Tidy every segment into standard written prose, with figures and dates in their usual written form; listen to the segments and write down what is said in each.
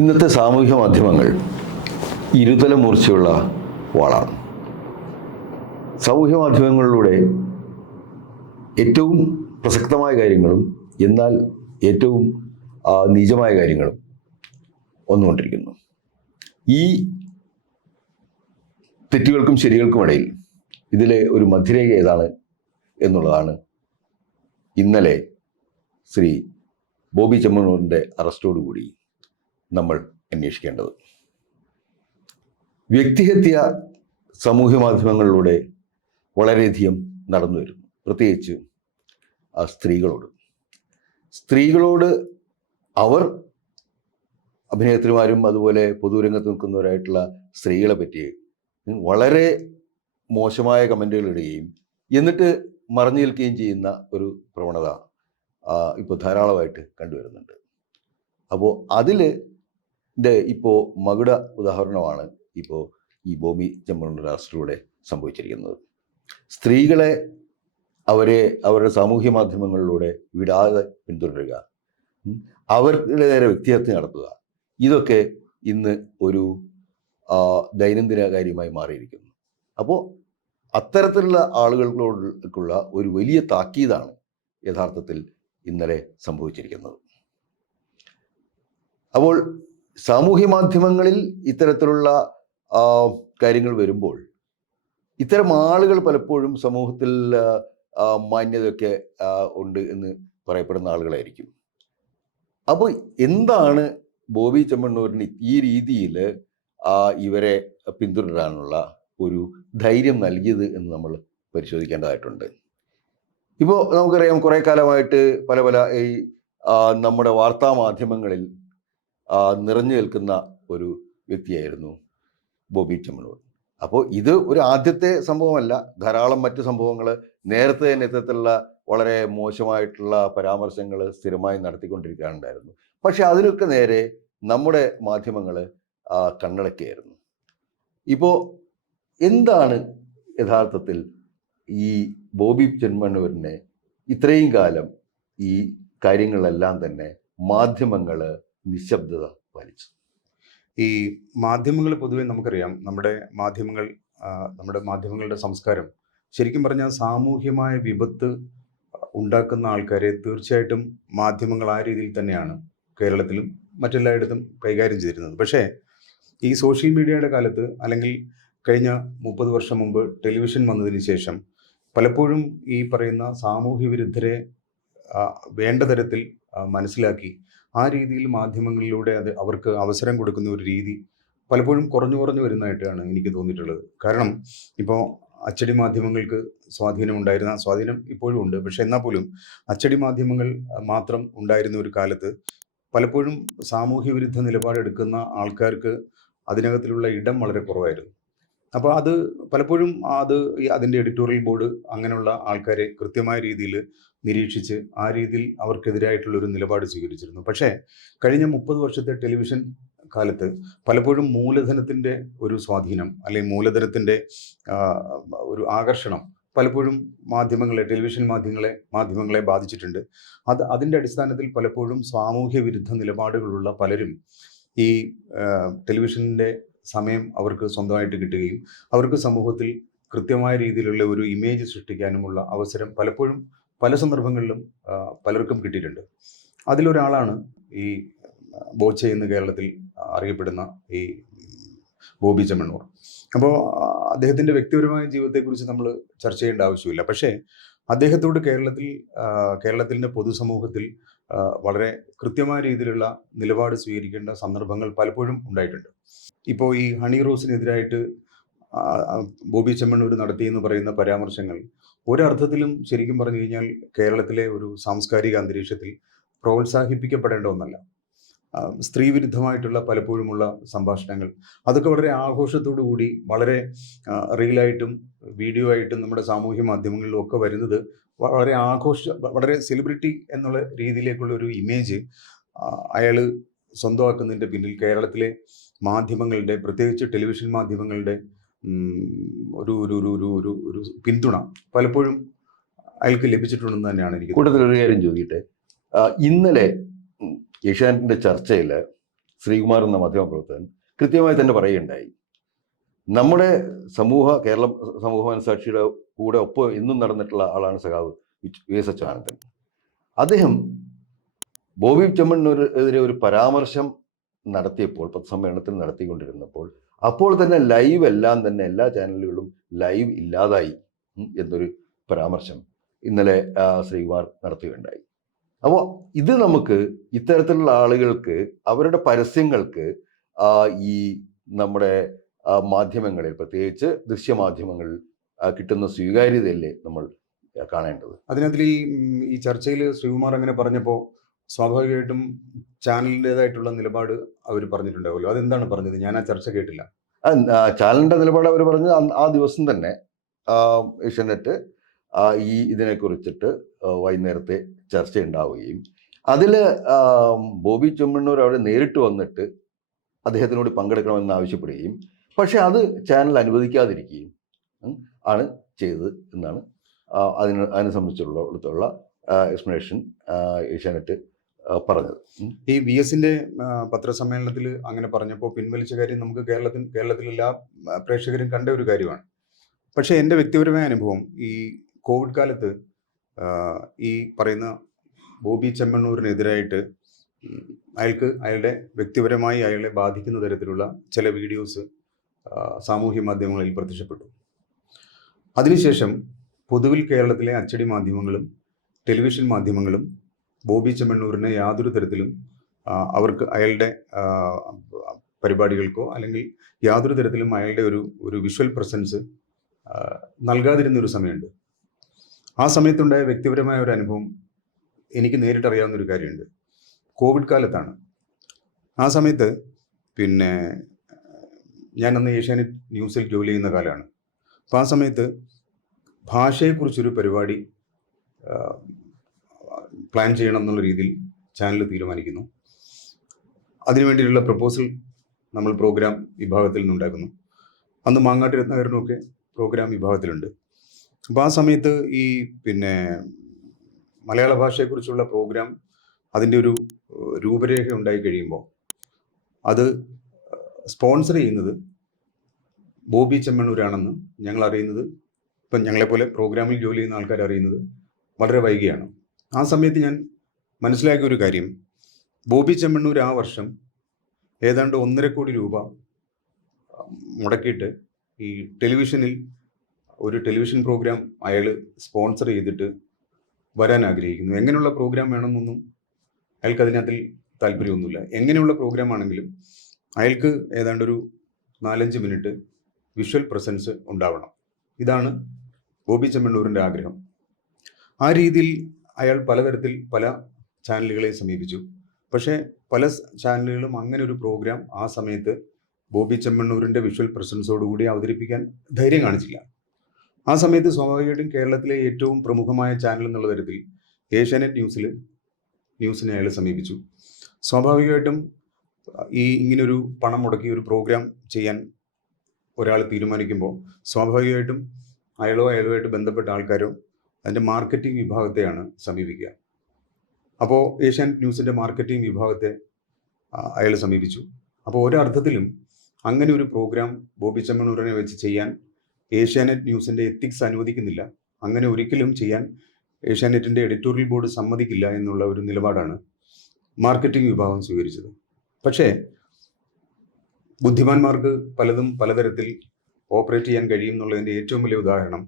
ഇന്നത്തെ സാമൂഹ്യ മാധ്യമങ്ങൾ ഇരുതല മൂർച്ചയുള്ള വാളാണ്. സാമൂഹ്യ മാധ്യമങ്ങളിലൂടെ ഏറ്റവും പ്രസക്തമായ കാര്യങ്ങളും എന്നാൽ ഏറ്റവും നീചമായ കാര്യങ്ങളും വന്നുകൊണ്ടിരിക്കുന്നു. ഈ തെറ്റുകൾക്കും ശരികൾക്കും ഇടയിൽ ഇതിലെ ഒരു മധ്യരേഖ ഏതാണ് എന്നുള്ളതാണ് ഇന്നലെ ശ്രീ ബോബി ചെമ്മണ്ണൂരിൻ്റെ അറസ്റ്റോടുകൂടി നമ്മൾ അന്വേഷിക്കേണ്ടത്. വ്യക്തിഹത്യ സാമൂഹ്യ മാധ്യമങ്ങളിലൂടെ വളരെയധികം നടന്നു വരുന്നു. പ്രത്യേകിച്ച് സ്ത്രീകളോട് അവർ അഭിനേത്രിമാരും അതുപോലെ പൊതുരംഗത്ത് നിൽക്കുന്നവരായിട്ടുള്ള സ്ത്രീകളെ പറ്റി വളരെ മോശമായ കമൻറ്റുകൾ ഇടുകയും എന്നിട്ട് മറഞ്ഞു നിൽക്കുകയും ചെയ്യുന്ന ഒരു പ്രവണത ഇപ്പോൾ ധാരാളമായിട്ട് കണ്ടുവരുന്നുണ്ട്. അപ്പോൾ ഇപ്പോൾ മകുട ഉദാഹരണമാണ് ഇപ്പോൾ ഈ ബോബി ചെമ്മണ്ണൂർ അറസ്റ്റിലൂടെ സംഭവിച്ചിരിക്കുന്നത്. സ്ത്രീകളെ അവരുടെ സാമൂഹ്യ മാധ്യമങ്ങളിലൂടെ വിടാതെ പിന്തുടരുക, അവരുടെ നേരെ വ്യക്തിഹത്യ നടത്തുക, ഇതൊക്കെ ഇന്ന് ഒരു ദൈനംദിന കാര്യമായി മാറിയിരിക്കുന്നു. അപ്പോൾ അത്തരത്തിലുള്ള ആളുകൾക്കുള്ള ഒരു വലിയ താക്കീതാണ് യഥാർത്ഥത്തിൽ ഇന്നലെ സംഭവിച്ചിരിക്കുന്നത്. അപ്പോൾ സാമൂഹ്യ മാധ്യമങ്ങളിൽ ഇത്തരത്തിലുള്ള കാര്യങ്ങൾ വരുമ്പോൾ ഇത്തരം ആളുകൾ പലപ്പോഴും സമൂഹത്തിൽ മാന്യതയൊക്കെ ഉണ്ട് എന്ന് പറയപ്പെടുന്ന ആളുകളായിരിക്കും. അപ്പോൾ എന്താണ് ബോബി ചെമ്മണ്ണൂരിന് ഈ രീതിയിൽ ഇവരെ പിന്തുടരാനുള്ള ഒരു ധൈര്യം നൽകിയത് എന്ന് നമ്മൾ പരിശോധിക്കേണ്ടതായിട്ടുണ്ട്. ഇപ്പോൾ നമുക്കറിയാം, കുറേ കാലമായിട്ട് പല ഈ നമ്മുടെ വാർത്താ മാധ്യമങ്ങളിൽ നിറഞ്ഞു നിൽക്കുന്ന ഒരു വ്യക്തിയായിരുന്നു ബോബി ചെമ്മണ്ണൂർ. അപ്പോൾ ഇത് ഒരു ആദ്യത്തെ സംഭവമല്ല, ധാരാളം മറ്റു സംഭവങ്ങൾ നേരത്തെ തന്നെ ഇത്തരത്തിലുള്ള വളരെ മോശമായിട്ടുള്ള പരാമർശങ്ങൾ സ്ഥിരമായി നടത്തിക്കൊണ്ടിരിക്കാനുണ്ടായിരുന്നു. പക്ഷെ അതിനൊക്കെ നേരെ നമ്മുടെ മാധ്യമങ്ങൾ കണ്ണടക്കുകയായിരുന്നു. ഇപ്പോൾ എന്താണ് യഥാർത്ഥത്തിൽ ഈ ബോബി ചെമ്മണ്ണൂരിനെ ഇത്രയും കാലം ഈ കാര്യങ്ങളെല്ലാം തന്നെ മാധ്യമങ്ങൾ നിശബ്ദത പാലിച്ചു? ഈ മാധ്യമങ്ങൾ പൊതുവെ നമുക്കറിയാം, നമ്മുടെ മാധ്യമങ്ങളുടെ സംസ്കാരം ശരിക്കും പറഞ്ഞാൽ സാമൂഹ്യമായ വിപത്ത് ഉണ്ടാക്കുന്ന ആൾക്കാരെ തീർച്ചയായിട്ടും മാധ്യമങ്ങൾ ആ രീതിയിൽ തന്നെയാണ് കേരളത്തിലും മറ്റെല്ലായിടത്തും കൈകാര്യം ചെയ്തിരുന്നത്. പക്ഷേ ഈ സോഷ്യൽ മീഡിയയുടെ കാലത്ത്, അല്ലെങ്കിൽ കഴിഞ്ഞ 30 വർഷം മുമ്പ് ടെലിവിഷൻ വന്നതിന് ശേഷം പലപ്പോഴും ഈ പറയുന്ന സാമൂഹ്യ വിരുദ്ധരെ വേണ്ട തരത്തിൽ മനസ്സിലാക്കി ആ രീതിയിൽ മാധ്യമങ്ങളിലൂടെ അവർക്ക് അവസരം കൊടുക്കുന്ന ഒരു രീതി പലപ്പോഴും കുറഞ്ഞു വരുന്നതായിട്ടാണ് എനിക്ക് തോന്നിയിട്ടുള്ളത്. കാരണം ഇപ്പോൾ അച്ചടി മാധ്യമങ്ങൾക്ക് സ്വാധീനം ഇപ്പോഴും ഉണ്ട്. പക്ഷെ എന്നാൽ പോലും അച്ചടി മാധ്യമങ്ങൾ മാത്രം ഉണ്ടായിരുന്ന ഒരു കാലത്ത് പലപ്പോഴും സാമൂഹ്യ വിരുദ്ധ നിലപാടെടുക്കുന്ന ആൾക്കാർക്ക് അതിനകത്തിലുള്ള ഇടം വളരെ കുറവായിരുന്നു. അപ്പോൾ അത് പലപ്പോഴും അതിൻ്റെ എഡിറ്റോറിയൽ ബോർഡ് അങ്ങനെയുള്ള ആൾക്കാരെ കൃത്യമായ രീതിയിൽ നിരീക്ഷിച്ച് ആ രീതിയിൽ അവർക്കെതിരായിട്ടുള്ള ഒരു നിലപാട് സ്വീകരിച്ചിരുന്നു. പക്ഷേ കഴിഞ്ഞ 30 വർഷത്തെ ടെലിവിഷൻ കാലത്ത് പലപ്പോഴും മൂലധനത്തിൻ്റെ ഒരു സ്വാധീനം, അല്ലെങ്കിൽ മൂലധനത്തിൻ്റെ ഒരു ആകർഷണം പലപ്പോഴും ടെലിവിഷൻ മാധ്യമങ്ങളെ ബാധിച്ചിട്ടുണ്ട്. അതിൻ്റെ അടിസ്ഥാനത്തിൽ പലപ്പോഴും സാമൂഹ്യ വിരുദ്ധ നിലപാടുകളുള്ള പലരും ഈ ടെലിവിഷൻ്റെ സമയം അവർക്ക് സ്വന്തമായിട്ട് കിട്ടുകയും അവർക്ക് സമൂഹത്തിൽ കൃത്യമായ രീതിയിലുള്ള ഒരു ഇമേജ് സൃഷ്ടിക്കാനുമുള്ള അവസരം പലപ്പോഴും പല സന്ദർഭങ്ങളിലും പലർക്കും കിട്ടിയിട്ടുണ്ട്. അതിലൊരാളാണ് ഈ ബോച്ചെ എന്ന് കേരളത്തിൽ അറിയപ്പെടുന്ന ഈ ബോബി ചെമ്മണ്ണൂർ. അപ്പോൾ അദ്ദേഹത്തിൻ്റെ വ്യക്തിപരമായ ജീവിതത്തെക്കുറിച്ച് നമ്മൾ ചർച്ച ചെയ്യേണ്ട ആവശ്യമില്ല. പക്ഷേ അദ്ദേഹത്തോട് കേരളത്തിൻ്റെ പൊതുസമൂഹത്തിൽ വളരെ കൃത്യമായ രീതിയിലുള്ള നിലപാട് സ്വീകരിക്കേണ്ട സന്ദർഭങ്ങൾ പലപ്പോഴും ഉണ്ടായിട്ടുണ്ട്. ഇപ്പോൾ ഈ ഹണി റോസിനെതിരായിട്ട് ബോബി ചെമ്മണ്ണൂർ നടത്തിയെന്ന് പറയുന്ന പരാമർശങ്ങൾ ഒരർത്ഥത്തിലും ശരിക്കും പറഞ്ഞു കഴിഞ്ഞാൽ കേരളത്തിലെ ഒരു സാംസ്കാരിക അന്തരീക്ഷത്തിൽ പ്രോത്സാഹിപ്പിക്കപ്പെടേണ്ട ഒന്നല്ല. സ്ത്രീവിരുദ്ധമായിട്ടുള്ള പലപ്പോഴുമുള്ള സംഭാഷണങ്ങൾ അതൊക്കെ വളരെ ആഘോഷത്തോടു കൂടി വളരെ റീലായിട്ടും വീഡിയോ ആയിട്ടും നമ്മുടെ സാമൂഹ്യ മാധ്യമങ്ങളിലും ഒക്കെ വരുന്നത് വളരെ സെലിബ്രിറ്റി എന്നുള്ള രീതിയിലേക്കുള്ള ഒരു ഇമേജ് അയാൾ സ്വന്തമാക്കുന്നതിൻ്റെ പിന്നിൽ കേരളത്തിലെ മാധ്യമങ്ങളുടെ, പ്രത്യേകിച്ച് ടെലിവിഷൻ മാധ്യമങ്ങളുടെ ഒരു പിന്തുണ പലപ്പോഴും അയാൾക്ക് ലഭിച്ചിട്ടുണ്ടെന്ന് തന്നെയാണ് എനിക്ക്. കൂടുതലൊരു കാര്യം ചോദിക്കട്ടെ, ഇന്നലെ ഏഷ്യാനെറ്റിൻ്റെ ചർച്ചയിൽ ശ്രീകുമാർ എന്ന മാധ്യമപ്രവർത്തകൻ കൃത്യമായി തന്നെ പറയുകയുണ്ടായി. നമ്മുടെ കേരള സമൂഹ മനസാക്ഷിയുടെ കൂടെ ഒപ്പം എന്നും നടന്നിട്ടുള്ള ആളാണ് സഖാവ് VS അച്യുതാനന്ദൻ. അദ്ദേഹം ബോബി ചെമ്മണ്ണൂരെതിരെ ഒരു പരാമർശം നടത്തിയപ്പോൾ, പത്രസമ്മേളനത്തിൽ നടത്തിക്കൊണ്ടിരുന്നപ്പോൾ, അപ്പോൾ തന്നെ ലൈവ് എല്ലാം തന്നെ എല്ലാ ചാനലുകളും ലൈവ് ഇല്ലാതായി എന്നൊരു പരാമർശം ഇന്നലെ ശ്രീകുമാർ നടത്തുകയുണ്ടായി. അപ്പോൾ ഇത് നമുക്ക് ഇത്തരത്തിലുള്ള ആളുകൾക്ക് അവരുടെ പരസ്യങ്ങൾക്ക് ഈ നമ്മുടെ മാധ്യമങ്ങളിൽ, പ്രത്യേകിച്ച് ദൃശ്യമാധ്യമങ്ങളിൽ കിട്ടുന്ന സ്വീകാര്യതയല്ലേ നമ്മൾ കാണേണ്ടത്. അതിനകത്തിൽ ഈ ചർച്ചയിൽ ശ്രീകുമാർ അങ്ങനെ പറഞ്ഞപ്പോൾ സ്വാഭാവികമായിട്ടും ചാനലിൻ്റെതായിട്ടുള്ള നിലപാട് അവർ പറഞ്ഞിട്ടുണ്ടാവുമല്ലോ. അതെന്താണ് പറഞ്ഞത്? ഞാൻ ആ ചർച്ച കേട്ടില്ല. ചാനലിൻ്റെ നിലപാട് അവർ പറഞ്ഞത് ആ ദിവസം തന്നെ ഏഷ്യാനെറ്റ് ഇതിനെക്കുറിച്ചിട്ട് വൈകുന്നേരത്തെ ചർച്ച ഉണ്ടാവുകയും അതിൽ ബോബി ചെമ്മണ്ണൂർ അവിടെ നേരിട്ട് വന്നിട്ട് അദ്ദേഹത്തിനോട് പങ്കെടുക്കണമെന്ന് ആവശ്യപ്പെടുകയും പക്ഷെ അത് ചാനൽ അനുവദിക്കാതിരിക്കുകയും ആണ് ചെയ്തത് എന്നാണ് അതിനെ സംബന്ധിച്ചുള്ള എക്സ്പ്ലനേഷൻ ഏഷ്യാനെറ്റ് പറഞ്ഞത്. ഈ VSന്റെ പത്രസമ്മേളനത്തിൽ അങ്ങനെ പറഞ്ഞപ്പോൾ പിൻവലിച്ച കാര്യം നമുക്ക് കേരളത്തിലെല്ലാ പ്രേക്ഷകരും കണ്ട ഒരു കാര്യമാണ്. പക്ഷേ എൻ്റെ വ്യക്തിപരമായ അനുഭവം, ഈ കോവിഡ് കാലത്ത് ഈ പറയുന്ന ബോബി ചെമ്മണ്ണൂരിനെതിരായിട്ട് അയാളുടെ വ്യക്തിപരമായി അയാളെ ബാധിക്കുന്ന തരത്തിലുള്ള ചില വീഡിയോസ് സാമൂഹ്യ മാധ്യമങ്ങളിൽ പ്രത്യക്ഷപ്പെട്ടു. അതിനുശേഷം പൊതുവിൽ കേരളത്തിലെ അച്ചടി മാധ്യമങ്ങളും ടെലിവിഷൻ മാധ്യമങ്ങളും ബോബി ചെമ്മണ്ണൂരിനെ യാതൊരു തരത്തിലും അവർക്ക് അയാളുടെ പരിപാടികൾക്കോ അല്ലെങ്കിൽ യാതൊരു തരത്തിലും അയാളുടെ ഒരു വിഷ്വൽ പ്രസൻസ് നൽകാതിരുന്നൊരു സമയമുണ്ട്. ആ സമയത്തുണ്ടായ വ്യക്തിപരമായ ഒരു അനുഭവം എനിക്ക് നേരിട്ടറിയാവുന്ന ഒരു കാര്യമുണ്ട്. കോവിഡ് കാലത്താണ്. ആ സമയത്ത് പിന്നെ ഞാൻ അന്ന് ഏഷ്യാനെറ്റ് ന്യൂസിൽ ജോലി ചെയ്യുന്ന കാലമാണ്. അപ്പോൾ ആ സമയത്ത് ഭാഷയെക്കുറിച്ചൊരു പരിപാടി പ്ലാൻ ചെയ്യണം എന്നുള്ള രീതിയിൽ ചാനൽ തീരുമാനിക്കുന്നു. അതിനുവേണ്ടിയിട്ടുള്ള പ്രപ്പോസൽ നമ്മൾ പ്രോഗ്രാം വിഭാഗത്തിൽ നിന്നുണ്ടാക്കുന്നു. അന്ന് മാങ്ങാട്ട് രത്നാകരനുമൊക്കെ പ്രോഗ്രാം വിഭാഗത്തിലുണ്ട്. അപ്പോൾ ആ സമയത്ത് ഈ പിന്നെ മലയാള ഭാഷയെക്കുറിച്ചുള്ള പ്രോഗ്രാം അതിൻ്റെ ഒരു രൂപരേഖ ഉണ്ടായി കഴിയുമ്പോൾ അത് സ്പോൺസർ ചെയ്യുന്നത് ബോബി ചെമ്മണ്ണൂരാണെന്ന് ഞങ്ങൾ അറിയുന്നത്, ഇപ്പം ഞങ്ങളെപ്പോലെ പ്രോഗ്രാമിൽ ജോലി ചെയ്യുന്ന ആൾക്കാർ അറിയുന്നത് വളരെ വൈകിയാണ്. ആ സമയത്ത് ഞാൻ മനസ്സിലാക്കിയ ഒരു കാര്യം, ബോബി ചെമ്മണ്ണൂർ ആ വർഷം ഏതാണ്ട് 1.5 കോടി രൂപ മുടക്കിയിട്ട് ഈ ടെലിവിഷനിൽ ഒരു ടെലിവിഷൻ പ്രോഗ്രാം അയാൾ സ്പോൺസർ ചെയ്തിട്ട് വരാൻ ആഗ്രഹിക്കുന്നു. എങ്ങനെയുള്ള പ്രോഗ്രാം വേണമെന്നൊന്നും അയാൾക്ക് അതിനകത്തിൽ താല്പര്യമൊന്നുമില്ല. എങ്ങനെയുള്ള പ്രോഗ്രാം ആണെങ്കിലും അയാൾക്ക് ഏതാണ്ട് ഒരു 4-5 മിനിറ്റ് വിഷ്വൽ പ്രസൻസ് ഉണ്ടാവണം. ഇതാണ് ബോബി ചെമ്മണ്ണൂരിൻ്റെ ആഗ്രഹം. ആ രീതിയിൽ അയാൾ പലതരത്തിൽ പല ചാനലുകളെ സമീപിച്ചു. പക്ഷേ പല ചാനലുകളും അങ്ങനെ ഒരു പ്രോഗ്രാം ആ സമയത്ത് ബോബി ചെമ്മണ്ണൂരിൻ്റെ വിഷ്വൽ പ്രസൻസോടുകൂടി അവതരിപ്പിക്കാൻ ധൈര്യം കാണിച്ചില്ല. ആ സമയത്ത് സ്വാഭാവികമായിട്ടും കേരളത്തിലെ ഏറ്റവും പ്രമുഖമായ ചാനൽ എന്നുള്ള തരത്തിൽ ഏഷ്യാനെറ്റ് ന്യൂസിനെ അയാൾ സമീപിച്ചു. സ്വാഭാവികമായിട്ടും ഇങ്ങനൊരു പണം മുടക്കി ഒരു പ്രോഗ്രാം ചെയ്യാൻ ഒരാൾ തീരുമാനിക്കുമ്പോൾ സ്വാഭാവികമായിട്ടും അയാളുമായിട്ട് ബന്ധപ്പെട്ട ആൾക്കാരോ അതിൻ്റെ മാർക്കറ്റിംഗ് വിഭാഗത്തെയാണ് സമീപിക്കുക. അപ്പോൾ ഏഷ്യാനെറ്റ് ന്യൂസിൻ്റെ മാർക്കറ്റിംഗ് വിഭാഗത്തെ അയാൾ സമീപിച്ചു. അപ്പോൾ ഒരർത്ഥത്തിലും അങ്ങനെ ഒരു പ്രോഗ്രാം ബോബി ചെമ്മണ്ണൂരിനെ വെച്ച് ചെയ്യാൻ ഏഷ്യാനെറ്റ് ന്യൂസിൻ്റെ എത്തിക്സ് അനുവദിക്കുന്നില്ല. അങ്ങനെ ഒരിക്കലും ചെയ്യാൻ ഏഷ്യാനെറ്റിൻ്റെ എഡിറ്റോറിയൽ ബോർഡ് സമ്മതിക്കില്ല എന്നുള്ള ഒരു നിലപാടാണ് മാർക്കറ്റിംഗ് വിഭാഗം സ്വീകരിച്ചത്. പക്ഷേ ബുദ്ധിമാന്മാർക്ക് പലതും പലതരത്തിൽ ഓപ്പറേറ്റ് ചെയ്യാൻ കഴിയും എന്നുള്ളതിൻ്റെ ഏറ്റവും വലിയ ഉദാഹരണം,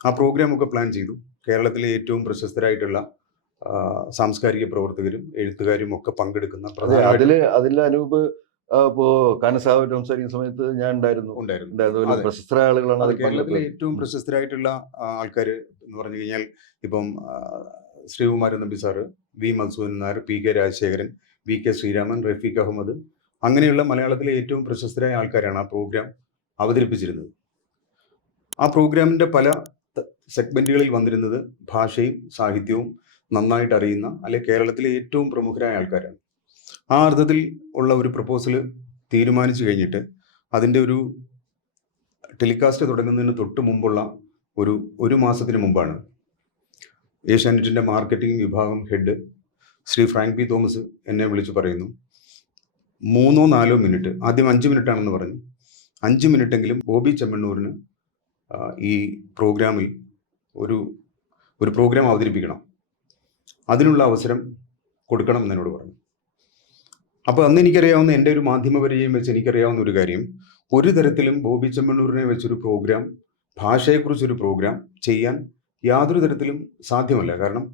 ആ പ്രോഗ്രാമൊക്കെ പ്ലാൻ ചെയ്തു. കേരളത്തിലെ ഏറ്റവും പ്രശസ്തരായിട്ടുള്ള സാംസ്കാരിക പ്രവർത്തകരും എഴുത്തുകാരും ഒക്കെ പങ്കെടുക്കുന്ന അതിൽ അനൂപ് കാനസാവായിട്ട് സംസാരിക്കുന്ന സമയത്ത് ഞാൻ ഉണ്ടായിരുന്നു. പ്രശസ്തരായ ആളുകളാണ് കേരളത്തിലെ ഏറ്റവും പ്രശസ്തരായിട്ടുള്ള ആൾക്കാർ എന്ന് പറഞ്ഞു കഴിഞ്ഞാൽ ഇപ്പം Sreekumaran Nambi sir, V Madhusudan Nair, PK Rajasekharan, VK Sreeraman, Rafeeq Ahmed, അങ്ങനെയുള്ള മലയാളത്തിലെ ഏറ്റവും പ്രശസ്തരായ ആൾക്കാരാണ് ആ പ്രോഗ്രാം അവതരിപ്പിച്ചിരുന്നത്. ആ പ്രോഗ്രാമിൻ്റെ പല സെഗ്മെൻറ്റുകളിൽ വന്നിരുന്നത് ഭാഷയും സാഹിത്യവും നന്നായിട്ട് അറിയുന്ന അല്ലെങ്കിൽ കേരളത്തിലെ ഏറ്റവും പ്രമുഖരായ ആൾക്കാരാണ്. ആ അർത്ഥത്തിൽ ഉള്ള ഒരു പ്രപ്പോസൽ തീരുമാനിച്ചു കഴിഞ്ഞിട്ട് അതിൻ്റെ ഒരു ടെലികാസ്റ്റ് തുടങ്ങുന്നതിന് തൊട്ട് മുമ്പുള്ള ഒരു മാസത്തിന് മുമ്പാണ് ഏഷ്യാനെറ്റിൻ്റെ മാർക്കറ്റിംഗ് വിഭാഗം head Shri Frank P Thomas എന്നെ വിളിച്ചു പറയുന്നു, 3-4 മിനിറ്റ്, ആദ്യം 5 മിനിറ്റാണെന്ന് പറഞ്ഞു, 5 മിനിറ്റെങ്കിലും ബോബി ചെമ്മണ്ണൂരിന് ഈ പ്രോഗ്രാമിൽ ഒരു പ്രോഗ്രാം അവതരിപ്പിക്കണം, അതിനുള്ള അവസരം കൊടുക്കണം എന്നോട് പറഞ്ഞു. അപ്പോൾ അന്ന് എനിക്കറിയാവുന്ന എൻ്റെ ഒരു മാധ്യമപരിചയം വെച്ച് എനിക്കറിയാവുന്ന ഒരു കാര്യം, ഒരു തരത്തിലും ബോബി ചെമ്മണ്ണൂരിനെ വെച്ചൊരു പ്രോഗ്രാം, ഭാഷയെക്കുറിച്ചൊരു പ്രോഗ്രാം ചെയ്യാൻ യാതൊരു തരത്തിലും സാധ്യമല്ല. കാരണം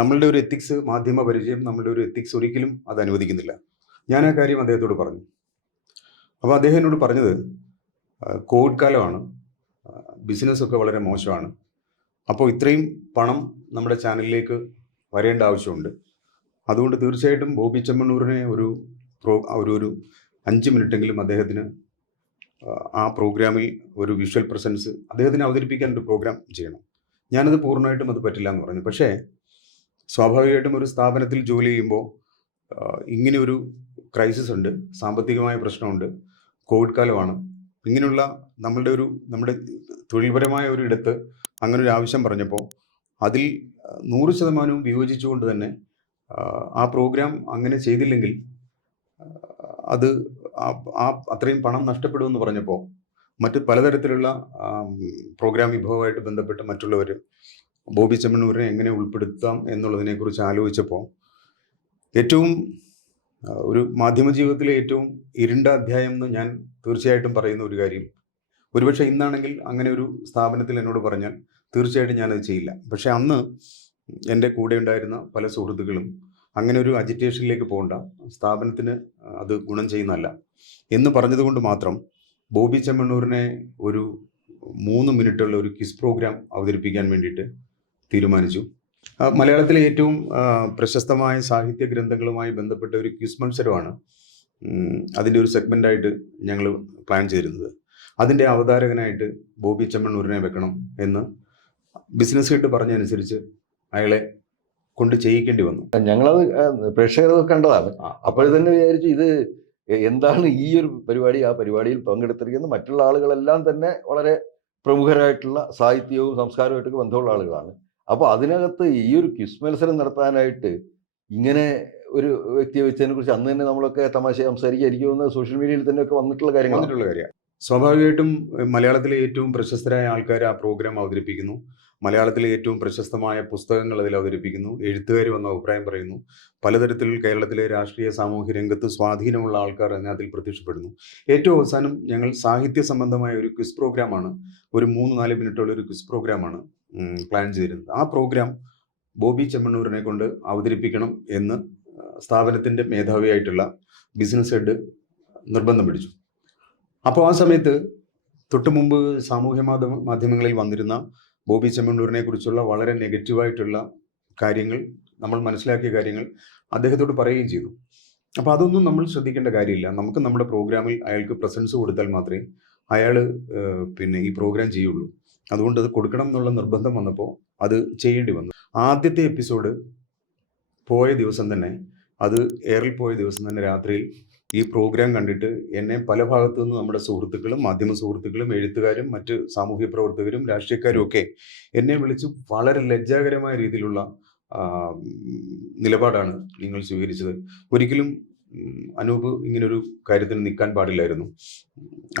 നമ്മളുടെ ഒരു എത്തിക്സ്, മാധ്യമ പരിചയം, നമ്മളുടെ ഒരു എത്തിക്സ് ഒരിക്കലും അത് അനുവദിക്കുന്നില്ല. ഞാൻ ആ കാര്യം അദ്ദേഹത്തോട് പറഞ്ഞു. അപ്പോൾ അദ്ദേഹം എന്നോട് പറഞ്ഞത്, കോവിഡ് കാലമാണ്, ബിസിനസ്സൊക്കെ വളരെ മോശമാണ്, അപ്പോൾ ഇത്രയും പണം നമ്മുടെ ചാനലിലേക്ക് വരേണ്ട ആവശ്യമുണ്ട്, അതുകൊണ്ട് തീർച്ചയായിട്ടും ബോബി ചെമ്മണ്ണൂരിനെ ഒരു 5 മിനിറ്റെങ്കിലും അദ്ദേഹത്തിന് ആ പ്രോഗ്രാമിൽ ഒരു വിഷ്വൽ പ്രസൻസ് അദ്ദേഹത്തിന് അവതരിപ്പിക്കാൻ ഒരു പ്രോഗ്രാം ചെയ്യണം. ഞാനത് പൂർണ്ണമായിട്ടും അത് പറ്റില്ല എന്ന് പറഞ്ഞു. പക്ഷേ സ്വാഭാവികമായിട്ടും ഒരു സ്ഥാപനത്തിൽ ജോലി ചെയ്യുമ്പോൾ ഇങ്ങനെ ഒരു ക്രൈസിസ് ഉണ്ട്, സാമ്പത്തികമായ പ്രശ്നമുണ്ട്, കോവിഡ് കാലമാണ്, ഇങ്ങനെയുള്ള നമ്മുടെ തൊഴിൽപരമായ ഒരു ഇടത്ത് അങ്ങനെ ഒരു ആവശ്യം പറഞ്ഞപ്പോൾ അതിൽ 100% വിയോജിച്ചുകൊണ്ട് തന്നെ ആ പ്രോഗ്രാം അങ്ങനെ ചെയ്തില്ലെങ്കിൽ അത് അത്രയും പണം നഷ്ടപ്പെടുമെന്ന് പറഞ്ഞപ്പോൾ മറ്റ് പലതരത്തിലുള്ള പ്രോഗ്രാം വിഭവമായിട്ട് ബന്ധപ്പെട്ട് മറ്റുള്ളവർ ബോബി ചെമ്മണ്ണൂരിനെ എങ്ങനെ ഉൾപ്പെടുത്താം എന്നുള്ളതിനെക്കുറിച്ച് ആലോചിച്ചപ്പോൾ ഏറ്റവും ഒരു മാധ്യമ ജീവിതത്തിലെ ഏറ്റവും ഇരുണ്ട അധ്യായം എന്ന് ഞാൻ തീർച്ചയായിട്ടും പറയുന്ന ഒരു കാര്യം, ഒരുപക്ഷെ ഇന്നാണെങ്കിൽ അങ്ങനെ ഒരു സ്ഥാപനത്തിൽ എന്നോട് പറഞ്ഞാൽ തീർച്ചയായിട്ടും ഞാനത് ചെയ്യില്ല. പക്ഷെ അന്ന് എൻ്റെ കൂടെ ഉണ്ടായിരുന്ന പല സുഹൃത്തുക്കളും അങ്ങനെ ഒരു അജിറ്റേഷനിലേക്ക് പോകണ്ട, സ്ഥാപനത്തിന് അത് ഗുണം ചെയ്യുന്നതല്ല എന്ന് പറഞ്ഞതുകൊണ്ട് മാത്രം ബോബി ചെമ്മണ്ണൂരിനെ ഒരു 3 മിനിറ്റുള്ള ഒരു ക്വിസ് പ്രോഗ്രാം അവതരിപ്പിക്കാൻ വേണ്ടിയിട്ട് തീരുമാനിച്ചു. മലയാളത്തിലെ ഏറ്റവും പ്രശസ്തമായ സാഹിത്യ ഗ്രന്ഥങ്ങളുമായി ബന്ധപ്പെട്ട ഒരു ക്വിസ് മത്സരമാണ് അതിൻ്റെ ഒരു സെഗ്മെൻ്റായിട്ട് ഞങ്ങൾ പ്ലാൻ ചെയ്തിരുന്നത്. അതിൻ്റെ അവതാരകനായിട്ട് ബോബി ചെമ്മണ്ണൂരിനെ വെക്കണം എന്ന് ബിസിനസ് ഹെഡ് പറഞ്ഞതനുസരിച്ച് അയാളെ കൊണ്ട് ചെയ്യിക്കേണ്ടി വന്നു. ഞങ്ങളത് പ്രേക്ഷകരത് കണ്ടതാണ്. അപ്പോൾ തന്നെ വിചാരിച്ചു ഇത് എന്താണ് ഈ ഒരു പരിപാടി. ആ പരിപാടിയിൽ പങ്കെടുത്തിരിക്കുന്ന മറ്റുള്ള ആളുകളെല്ലാം തന്നെ വളരെ പ്രമുഖരായിട്ടുള്ള സാഹിത്യവും സംസ്കാരവുമായിട്ടൊക്കെ ബന്ധമുള്ള ആളുകളാണ്. അപ്പോൾ അതിനകത്ത് ഈ ഒരു ക്വിസ് മത്സരം നടത്താനായിട്ട് ഇങ്ങനെ ഒരു വ്യക്തിയെ വെച്ചതിനെ കുറിച്ച് അന്ന് തന്നെ നമ്മളൊക്കെ തമാശ സംസാരിക്കാതിരിക്കുമെന്ന് സോഷ്യൽ മീഡിയയിൽ തന്നെയൊക്കെ വന്നിട്ടുള്ള കാര്യമാണ്. സ്വാഭാവികമായിട്ടും മലയാളത്തിലെ ഏറ്റവും പ്രശസ്തരായ ആൾക്കാർ ആ പ്രോഗ്രാം അവതരിപ്പിക്കുന്നു, മലയാളത്തിലെ ഏറ്റവും പ്രശസ്തമായ പുസ്തകങ്ങൾ അതിൽ അവതരിപ്പിക്കുന്നു, എഴുത്തുകാർ വന്ന് അഭിപ്രായം പറയുന്നു, പലതരത്തിൽ കേരളത്തിലെ രാഷ്ട്രീയ സാമൂഹ്യ രംഗത്ത് സ്വാധീനമുള്ള ആൾക്കാർ അതിൽ പ്രത്യക്ഷപ്പെടുന്നു. ഏറ്റവും അവസാനം ഞങ്ങൾ സാഹിത്യ സംബന്ധമായ ഒരു ക്വിസ് പ്രോഗ്രാമാണ്, ഒരു 3-4 മിനിറ്റുള്ള ഒരു ക്വിസ് പ്രോഗ്രാമാണ് പ്ലാൻ ചെയ്തിരുന്നത്. ആ പ്രോഗ്രാം ബോബി ചെമ്മണ്ണൂരിനെ കൊണ്ട് അവതരിപ്പിക്കണം എന്ന് സ്ഥാപനത്തിൻ്റെ മേധാവിയായിട്ടുള്ള ബിസിനസ് ഹെഡ് നിർബന്ധം പിടിച്ചു. അപ്പോൾ ആ സമയത്ത് തൊട്ട് മുമ്പ് സാമൂഹ്യ മാധ്യമങ്ങളിൽ വന്നിരുന്ന ബോബി ചെമ്മണ്ണൂരിനെ കുറിച്ചുള്ള വളരെ നെഗറ്റീവായിട്ടുള്ള കാര്യങ്ങൾ, നമ്മൾ മനസ്സിലാക്കിയ കാര്യങ്ങൾ അദ്ദേഹത്തോട് പറയുകയും ചെയ്തു. അപ്പോൾ അതൊന്നും നമ്മൾ ശ്രദ്ധിക്കേണ്ട കാര്യമില്ല. നമുക്ക് നമ്മുടെ പ്രോഗ്രാമിൽ അയാൾക്ക് പ്രസൻസ് കൊടുത്താൽ മാത്രമേ അയാൾ ഈ പ്രോഗ്രാം ചെയ്യുള്ളൂ. അതുകൊണ്ട് അത് കൊടുക്കണം എന്നുള്ള നിർബന്ധം വന്നപ്പോൾ അത് ചെയ്യേണ്ടി വന്നു. ആദ്യത്തെ എപ്പിസോഡ് പോയ ദിവസം തന്നെ, അത് എയറിൽ പോയ ദിവസം തന്നെ രാത്രിയിൽ ഈ പ്രോഗ്രാം കണ്ടിട്ട് എന്നെ പല ഭാഗത്തു നിന്ന് നമ്മുടെ സുഹൃത്തുക്കളും, മാധ്യമ സുഹൃത്തുക്കളും, എഴുത്തുകാരും, മറ്റ് സാമൂഹ്യ പ്രവർത്തകരും, രാഷ്ട്രീയക്കാരും ഒക്കെ എന്നെ വിളിച്ച് വളരെ ലജ്ജാകരമായ രീതിയിലുള്ള നിലപാടാണ് നിങ്ങൾ സ്വീകരിച്ചത്, ഒരിക്കലും അനൂപ് ഇങ്ങനൊരു കാര്യത്തിന് നിൽക്കാൻ പാടില്ലായിരുന്നു.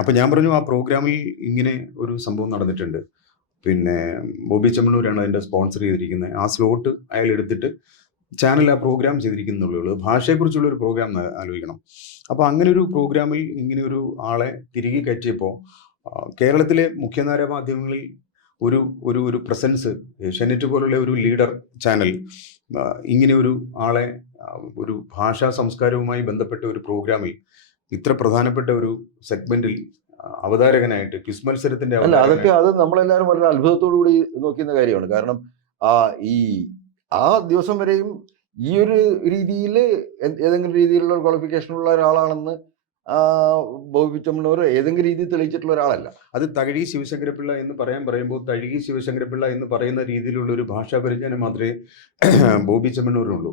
അപ്പം ഞാൻ പറഞ്ഞു, ആ പ്രോഗ്രാമിൽ ഇങ്ങനെ ഒരു സംഭവം നടന്നിട്ടുണ്ട്, ബോബി ചെമ്മണ്ണൂരാണ് അതിൻ്റെ സ്പോൺസർ ചെയ്തിരിക്കുന്നത്, ആ സ്ലോട്ട് അയാൾ എടുത്തിട്ട് ചാനൽ ആ പ്രോഗ്രാം ചെയ്തിരിക്കുന്നുള്ളൂ, ഭാഷയെക്കുറിച്ചുള്ള ഒരു പ്രോഗ്രാം ആലോചിക്കണം. അപ്പോൾ അങ്ങനെ ഒരു പ്രോഗ്രാമിൽ ഇങ്ങനെ ഒരു ആളെ തിരികെ കയറ്റിയപ്പോൾ കേരളത്തിലെ മുഖ്യധാര മാധ്യമങ്ങളിൽ ഒരു പ്രസൻസ്, ഏഷ്യാനെറ്റ് പോലുള്ള ഒരു ലീഡർ ചാനൽ ഇങ്ങനെ ഒരു ആളെ ഒരു ഭാഷാ സംസ്കാരവുമായി ബന്ധപ്പെട്ട ഒരു പ്രോഗ്രാമിൽ ഇത്ര പ്രധാനപ്പെട്ട ഒരു സെഗ്മെന്റിൽ അവതാരകനായിട്ട് ക്വിസ് മത്സരത്തിന്റെ അതൊക്കെ അത് നമ്മളെല്ലാവരും വളരെ അത്ഭുതത്തോടു കൂടി നോക്കുന്ന കാര്യമാണ്. കാരണം ആ ദിവസം വരെയും ഈ ഒരു രീതിയിൽ ഏതെങ്കിലും രീതിയിലുള്ള ഒരു ക്വാളിഫിക്കേഷൻ ഉള്ള ഒരാളാണെന്ന് ബോബി ചെമ്മണ്ണൂർ ഏതെങ്കിലും രീതിയിൽ തെളിയിച്ചിട്ടുള്ള ഒരാളല്ല. അത് തകഴി ശിവശങ്കരപിള്ള എന്ന് പറയുമ്പോൾ തകഴി ശിവശങ്കരപിള്ള എന്ന് പറയുന്ന രീതിയിലുള്ള ഒരു ഭാഷാ പരിജ്ഞാനം മാത്രമേ ബോബി ചെമ്മണ്ണൂരിനുള്ളൂ.